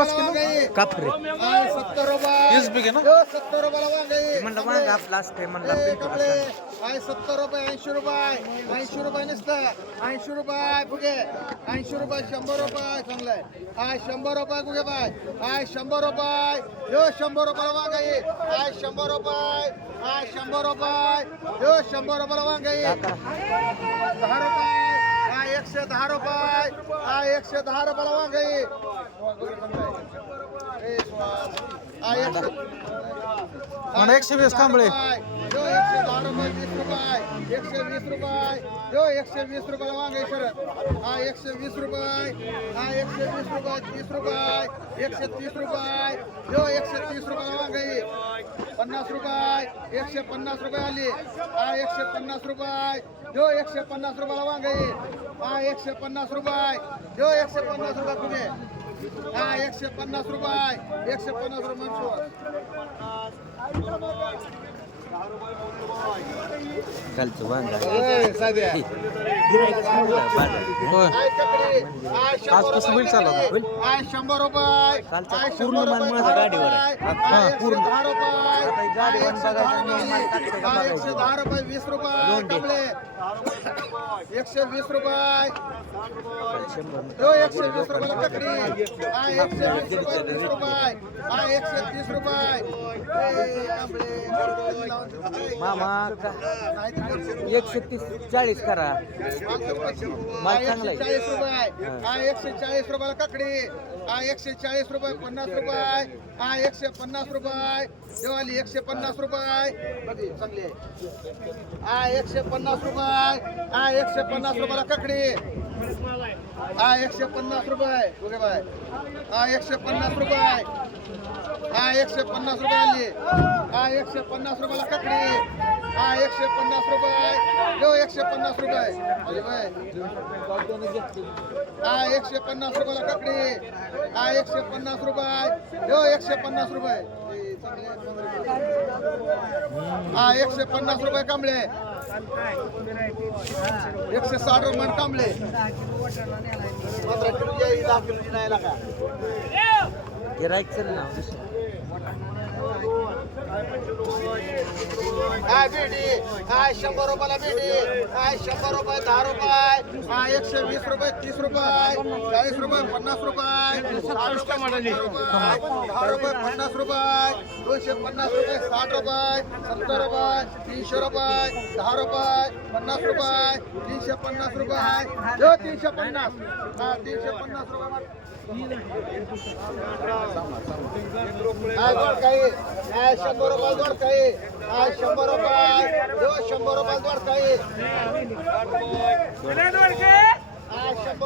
5 kilo कापरे 70 रुपये 20 बिघे ना 70 रुपयाला वांगे म्हणलं माझा लास्ट टाइम म्हणला कपडे 70 रुपये 80 रुपये 80 रुपये नसतं 80 रुपये फुगे 80 रुपये 100 रुपये चांगलंय 100 रुपये फुगे बाय 100 रुपये यो 100 रुपयाला वांगे 100 रुपये 100 रुपये यो 100 रुपयाला वांगे 10 रुपये 110 रुपये 110 रुपयाला वांगे 120 कांबळे 110 रुपये 20 रुपये 120 रुपये यो 120 रुपयाला वांगे शरद 120 रुपये 120 रुपये 30 रुपये 130 रुपये यो 130 रुपयाला वांगे 50 रुपये 150 रुपये आली 150 रुपये जो 150 रुपयाला वांगे 150 रुपये जो 150 रुपये पुणे 150 रुपये 150 रुपये मनसोर कालचं वांगा साध्या आज कसं होईल चालू 100 रुपये पूर्ण माल माझ्या गाडीवर आहे पूर्ण 10 रुपये गाडी बंद बघायचं मी माल टाकतो का बघायचं 110 रुपये 20 रुपये कमले 120 रुपये जो 120 रुपयाला ककडी 120 रुपये 30 रुपये 130 रुपये मामा 130 40 करा माल चांगला आहे 140 रुपये 140 रुपयाला ककडी 140 रुपये 50 रुपये 150 रुपये देवाली 150 रुपये चांगली 150 रुपये 150 रुपयाला ककडी 150 रुपये ओके बाय 150 रुपये 150 रुपये आली 150 रुपयाला ककडी 150 रुपये जो 150 रुपये अरे बाय 150 रुपयाला ककडी 150 रुपये जो 150 रुपये 150 रुपये कांबळे 160 रुपये कांबळे गिराईक चल ना भेटी 100 रुपयाला भेटी 100 रुपये 10 रुपये 120 रुपये 30 रुपये 40 रुपये 50 रुपये 60 रुपये 10 रुपये 50 रुपये 250 रुपये 60 रुपये 70 रुपये 300 रुपये 10 रुपये 50 रुपये 350 रुपये जो 350 350 रुपये काही 100 रुपये जोड काही 100 रुपये जो 100 रुपये जोड काही 100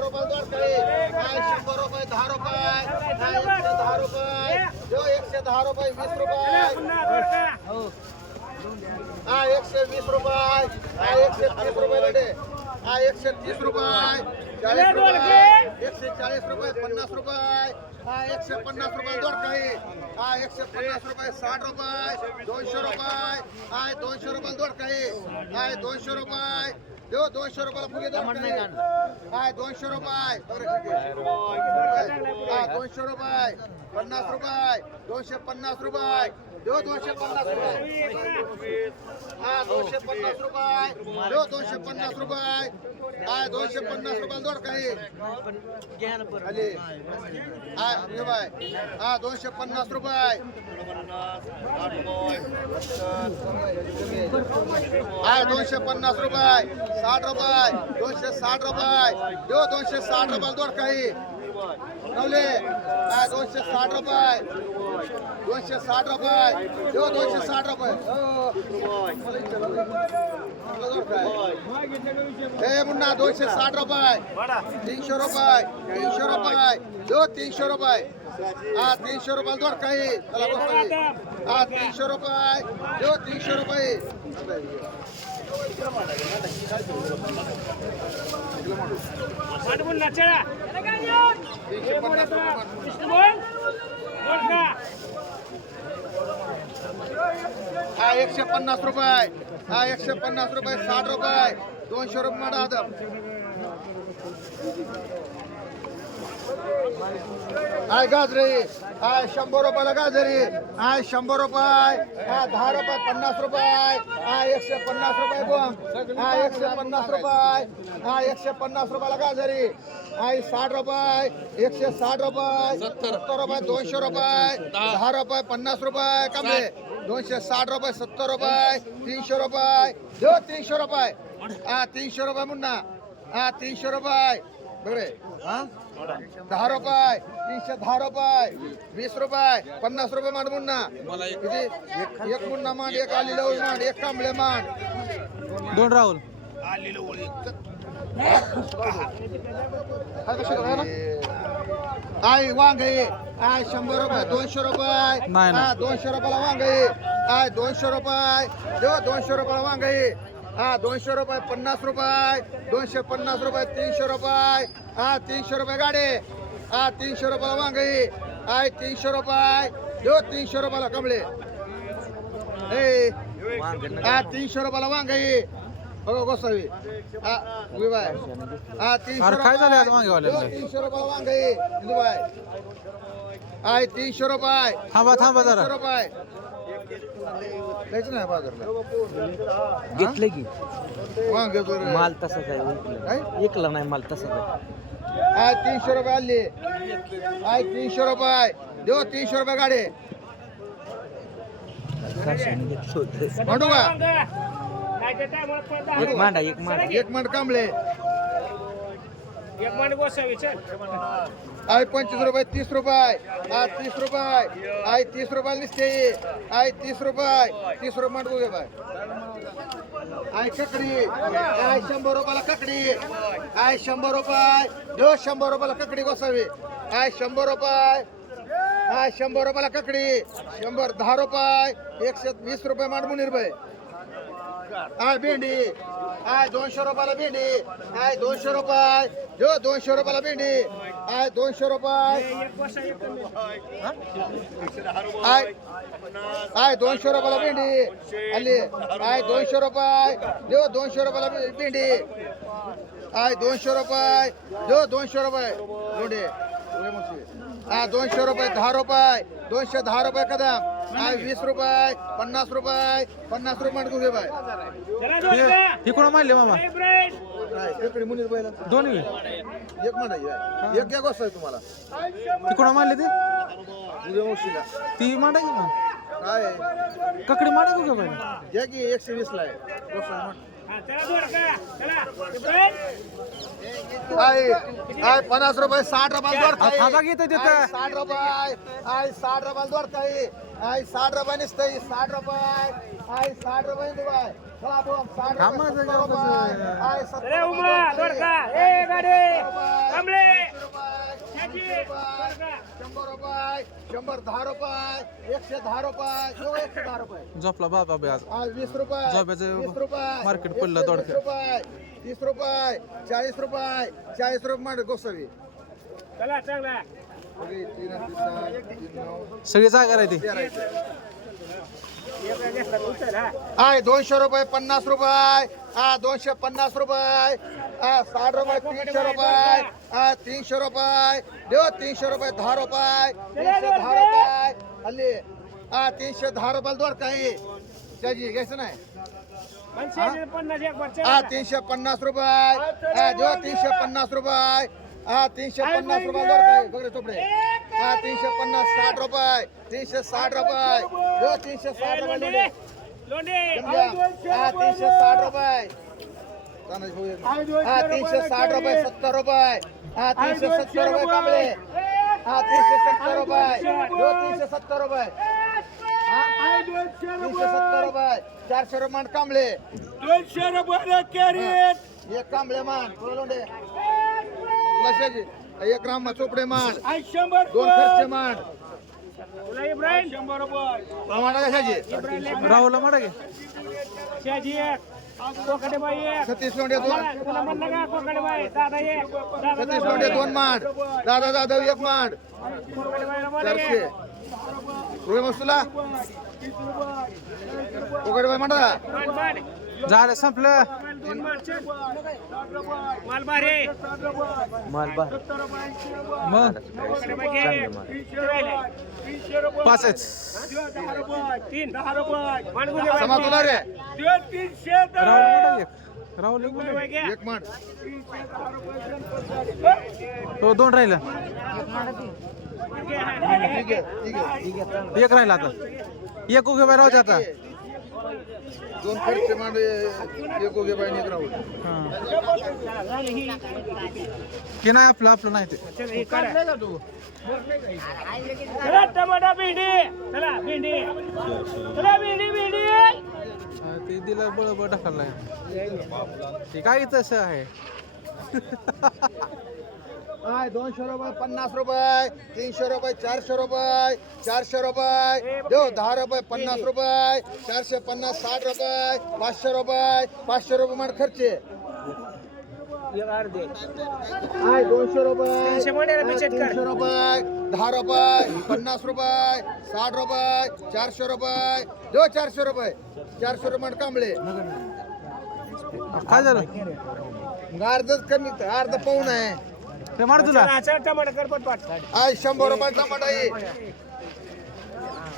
रुपये जोड काही 100 रुपये 10 रुपये 110 रुपये जो 110 रुपये 20 रुपये 120 रुपये 130 रुपये लढे 130 रुपये 40 रुपये 140 रुपये 50 रुपये 150 रुपये जोड काही 150 रुपये 60 रुपये 200 रुपये 200 रुपये जोड काही 200 रुपये जो 200 रुपयाला फुगे दोन 200 रुपये 200 रुपये 50 रुपये 250 रुपये जो 250 रुपये 250 रुपये जो 250 रुपये 250 रुपये जोड काही आले 250 रुपये 250 रुपये 60 रुपये 260 रुपये जो 260 रुपये जोड काही नवले 260 रुपये 260 रुपये जो 260 रुपये हे मुन्ना 260 रुपये 300 रुपये 300 रुपये जो 300 रुपये 300 रुपये जोड काही चला बस 300 रुपये जो 300 रुपये हा 150 रुपये हा 150 रुपये 60 रुपये 200 रुपये माडा आय गाजरी आय 100 रुपयाला गाजरी आय 100 रुपये 10 रुपये 50 रुपये आय 150 रुपये बम आय 150 रुपये आय 150 रुपयाला गाजरी आय 60 रुपये 160 रुपये 70 रुपये 200 रुपये 10 रुपये 50 रुपये कमी 260 रुपये 70 रुपये 300 रुपये देऊ 300 रुपये 300 रुपये मुन्ना 300 रुपये बरे 10 रुपये 310 रुपये 20 रुपये 50 रुपये मांड मुन्ना किती एक मुन्ना मांड एक आली लवळी मांड एक कांबळे मांड 2 राहुल आय वांग आय 100 रुपये 200 रुपये नाही, नाही. 200 रुपयाला वांग आय 200 रुपये देऊ 200 रुपयाला वांग 200 रुपये 50 रुपये 250 रुपये 300 रुपये 300 रुपये गाडे 300 रुपयाला वांग आय 300 रुपये देऊ 300 रुपयाला कमळे 300 रुपयाला वांग बघा गोसावी बाय 300 अरे काय झालं आज वांगेवाल्याला? 300 रुपयाला वांग बाय आय 300 रुपये थांबा जरा 300 रुपये द्यायचं नाही बाजारला घेतलं की वांग माल तसाच आहे काय विकला नाही माल तसाच आहे आय 300 रुपये आले आय 300 रुपये देऊ 300 रुपये गाडी म्हणू का एक मांडा एक मांडा एक मांड कांबळे एक मांड गोसावी चल आय 25 रुपये 30 रुपये 30 रुपये आय 30 रुपये निसते आय 30 रुपये 30 रुपये मांड बघे बाय आय ककडी आय 100 रुपयाला ककडी आय 100 रुपये देऊ 100 रुपयाला ककडी गोसावी आय 100 रुपये आय 100 रुपयाला ककडी 100 10 रुपये 120 रुपये मांड मुनीर बाय आय भेंडी आय 200 रुपयाला भेंडी आय 200 रुपये देऊ 200 रुपयाला भेंडी आय 200 रुपये आय 200 रुपयाला भेंडी आली आय 200 रुपये देऊ 200 रुपयाला भेंडी आय 200 रुपये देऊ 200 रुपये भेंडी 200 रुपये 10 रुपये 210 रुपये कदम आय 20 रुपये 50 रुपये 50 रुपये मांड घे बाय ही कोणा मारले मामा इकडे मुनीर बायला दोन्ही एक म्हणा एक घ्या गोष्ट आहे तुम्हाला ती कोणा मारले ते उद्या मावशीला ती मांडा की मग काय ककडी मांडा की बाई घ्या की 120 ला आहे गोष्ट आहे आय 50 रुपये 60 रुपये थांबा की इथं तिथं. 60 रुपये आय 60 रुपये दोडताई आय 60 रुपये निसताई 60 रुपये आय 60 रुपये दुबाय चला बोल 60 थांबा रुपये जरा 70 रुपये आय 70 रे उमा दोडका ए गाडी कमले 100 रुपये 10 रुपये 110 रुपये जो 110 रुपये झोपला बाबा बी आज आज 20 रुपये झोपायचं 20 रुपये मार्केट पडलं दोडकं. 20 रुपये 30 रुपये 40 रुपये 40 रुपये मांड गोसावी चला चांगला सगळी जागा राहते आय 200 रुपये 50 रुपये 250 रुपये 60 रुपये 300 रुपये 300 रुपये देऊ 300 रुपये 10 रुपये 310 रुपये हल्ली 310 रुपये दोर काही त्याची घ्यायचं नाही 350 रुपये देऊ 350 रुपये 350 रुपये दोर काही बघ रे चोपडे 350 60 रुपये 360 रुपये देऊ 360 रुपये लोंढे 360 रुपये 360 रुपये 70 रुपये 370 रुपये कांबळे 370 रुपये 370 रुपये 370 रुपये 400 रुपये मान कांबळे 200 रुपये कॅरेट एक कांबळे मान लोंढे लक्षाची एक राम चोपडे मान 100 दोन खर्चे मान तुला इब्राहिम 100 रुपये प्रमाणा कशाची राहुलला मांडा की शाजी एक कोकडे बाई एक सतीश लोंढे दोन तुला म्हणलं का कोकडे बाई दादा एक दादा सतीश लोंढे दोन मांड दादा जाधव एक मांड कोकडे बाईला मध्ये 400 रुपये मस्तुला उघड बाय म्हणा मांड मांड झालं संपलं दोन मांड माल भारी माल बा मग कोकडे बाई घे. किती राहिले? 5 आहेत. 3 मांडगुळे बाई समा तुला रे राहुल कोकडे बाई घे. एक मान तो 2 राहिलं. ठीक आहे ठीक आहे एक राहिला आता. एक उगे बाय राहू दे आता. दोन खर्च मांडे एक उगे बाई एक राहुल की नाही आपलं नाही ते. चला, हे करा. चला टमाटा भेंडी चला भेंडी चला भेंडी ते दिलं बळ ढकललाय. ते काय तसं आहे. 200 रुपये 50 रुपये 300 रुपये 400 रुपये 400 रुपये देऊ 10 रुपये 50 रुपये 450 60 रुपये 500 रुपये 500 रुपये मान खर्चे एक अर्धे 200 रुपये 300 मध्ये बिचट कर. 300 रुपये 10 रुपये 50 रुपये 60 रुपये 400 रुपये देऊ 400 रुपये 400 रुपये मान कांबळे काय झालं अर्धच कमी अर्ध पाऊन आहे ते मार तुला. चला टमाटा कर पटपट. आज 100 रुपये टमाटा आहे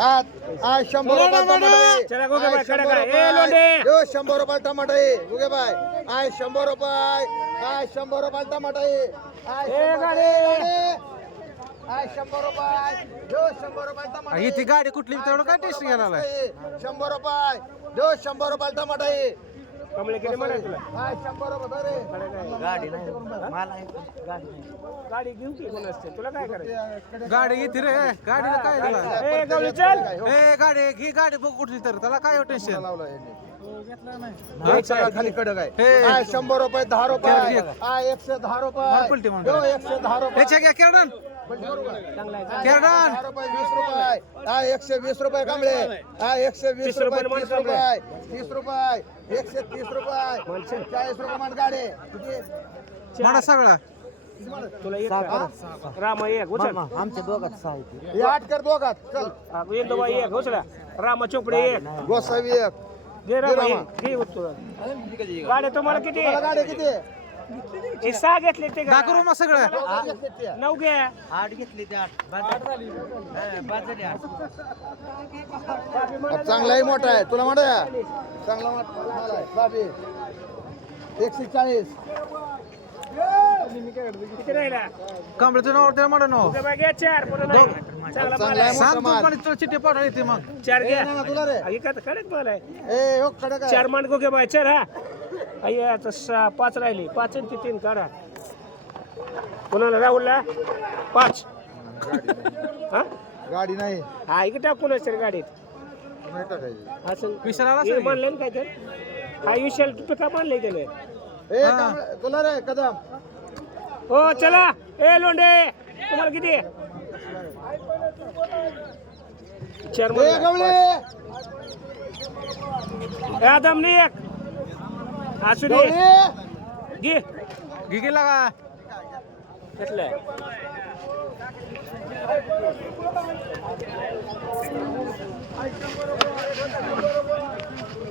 आज 100 रुपये टमाटा आहे चला गोगे बाई, आज कडक 100 आहे. रुपये. ए, लोंढे. यो 100 रुपये टमाटा आहे गुगे बाय आज 100 रुपये आज 100 रुपये टमाटा आहे आज ए, 100 गाडी. रुपये. आज 100 रुपये यो 100 रुपये टमाटा आहे. ही गाडी कुठली तेवढं काय टेस्ट घ्यायला आलाय. 100 रुपये यो 100 रुपये टमाटा आहे कमळे किती म्हणा तुला आज 100 रुपये बरे गाडी नाही माल आहे गाडी नाही गाडी घेऊ की कोण असते तुला काय करायचं. गाडी घेते रे. गाडीला काय झालं. ए गवळी चल. ए गाडी घे गाडी बघ कुठली तर त्याला काय टेन्शन. लावला यांनी. हा? सगळा खाली कडक आहे हे. आहे 100 रुपये 10 रुपये घे. आहे 110 मार रुपये पलटी म्हणून. यो 110 रुपये याच्या घ्या केरडन. चांगला आहे. केरडन. 10 रुपये 20 रुपये आहे 120 रुपये कांबळे आहे 120 30 रुपये रुपये 30 रुपये 30 रुपये 130 रुपये 40 रुपये मान गाडे किती? मारा सगळं. तुला एक का? रामा एक उचल. मामा आमच्या दोघात सहा आहेत. हे 8 कर दोघात चल हा, इंदुबाई एक उचला. रामा चोपडे एक गोसावी एक घे रामा रामा. एक. घे उचल. गाड्या तुम्हाला किती मला गाडे किती हे 6 घेतले ते का? दाखवू मग सगळं. 9 घे. 8 घेतली ते 8 बाजारी आठ. चांगलाही मोठा आहे तुला म्हणा चांगला मोठा आहे बाबी 140 किती राहिला कांबळीचं नाव त्याला म्हणा नाव. उद्या बाई घे 4 पुढे नाही. चांगला माल आहे. सांग तू पण तुला चिठ्ठी पाठवली येते मग. 4 घे. ना तुला रे आई का कडक माल आहे. ए हो कडक आहे 4 मांड घे बाई 4 हा. आई आता 5 राहिली 5 आणि 3 काढा. कोणाला राहुलला 5 हा गाडी नाही हा इकडे टाकून असेल गाडीत नाही टाकायची असं विसरायला हे असेल. म्हणलं ना काय तर हा विशाल तू का मानलंय त्याने ए तुला रे कदम हो चला ए लोंढे तुम्हाला किती 4 ए गवळे आदमने एक असू दे गवळे घे घे गेला का. घेतलंय